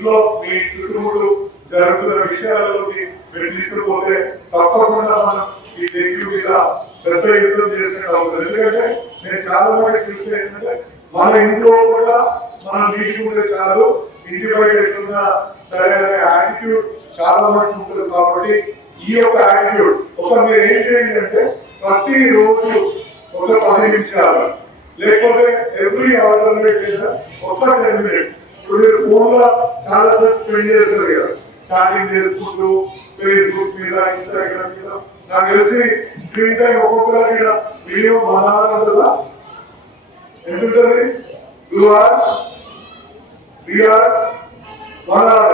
ఇంట్లో మీ చుట్టుముట్టు జరుగుతున్న విషయాలలోకి మీరు తీసుకుపోతే తప్పకుండా మనం ఈ డెంగ్యూ మీద పెద్ద యుద్ధం చేసినట్టు అవుతుంది. ఎందుకంటే నేను చాలా మంది చూస్తే ఏంటంటే మన ఇంట్లో కూడా మనం నీటికి ఉంటే చాలు, ఇంటి బయట ఎట్లున్నా సరే అనే యాటిట్యూడ్ చాలా మంది ఉంటుంది. కాబట్టి ఈ యొక్క యాటిట్యూడ్ మీరు ఏం చేయండి అంటే ప్రతి రోజు ఒక 10 నిమిషాలు లేకపోతే ఎవ్రీ ఆల్టర్నేట్ ఒక 10 minutes. ఇప్పుడు మీరు ఫోన్ లో చాలా సేపు స్పెండ్ చేస్తారు కదా, చాటింగ్ చేసుకుంటూ ఫేస్బుక్ మీద ఇన్స్టాగ్రామ్ మీద. నాకు తెలిసి స్క్రీన్ టైం ఒక్కొక్కరి మీద మినిమం 1 hour ఎందుకంటే 2 hours 3 hours 1 hour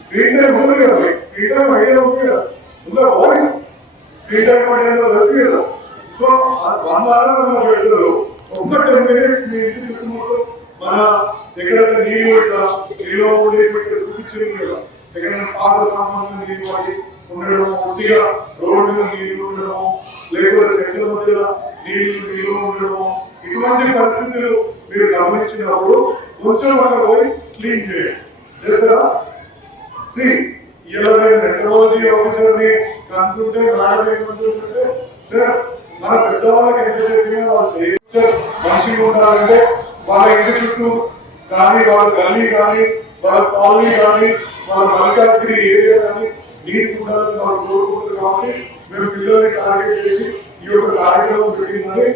screen time ఉంది కదా. స్క్రీన్ టైం ఐడియా ఉంది కదా, ఉందా వాయిస్ స్క్రీన్ టైం అంటే తెలుసు కదా. సో 1 hour పెడతారు, ఒక 10 minutes మీ ఇంటి చుట్టుముట్టు మన ఎక్కడైతే నీళ్ళు నీలో చూపించింది కదా, ఎక్కడైనా పాత సామాన్లు నీళ్ళు పడి ఉండడం, ఒట్టిగా రోడ్డు మీద నీళ్లు ఉండడము, లేకపోతే చెట్ల మధ్య నీళ్లు ఉండడము, ఇటువంటి పరిస్థితులు మీరు గమనించినప్పుడు కొంచెం అక్కడ పోయి క్లీన్ చేయండి. చేస్తారా? ఇలా నేను మెట్రాలజీ ఆఫీసర్ ని కనుక్కుంటే మేడం ఏమంటుంటే, సార్ మన పెద్దవాళ్ళకి ఎంత చెప్పినా వాళ్ళు చేయొచ్చు. మనిషిగా ఉండాలంటే వాళ్ళ ఇంటి చుట్టూ కానీ, వాళ్ళ గల్లీ కానీ, వాళ్ళ కాలనీ కానీ, వాళ్ళ మల్కాజ్గిరి ఏరియా కానీ నీటి ఉండాలని వాళ్ళు కోరుకుంటారు. కాబట్టి మేము పిల్లల్ని టార్గెట్ చేసి ఈ యొక్క కార్యక్రమం పెట్టిందని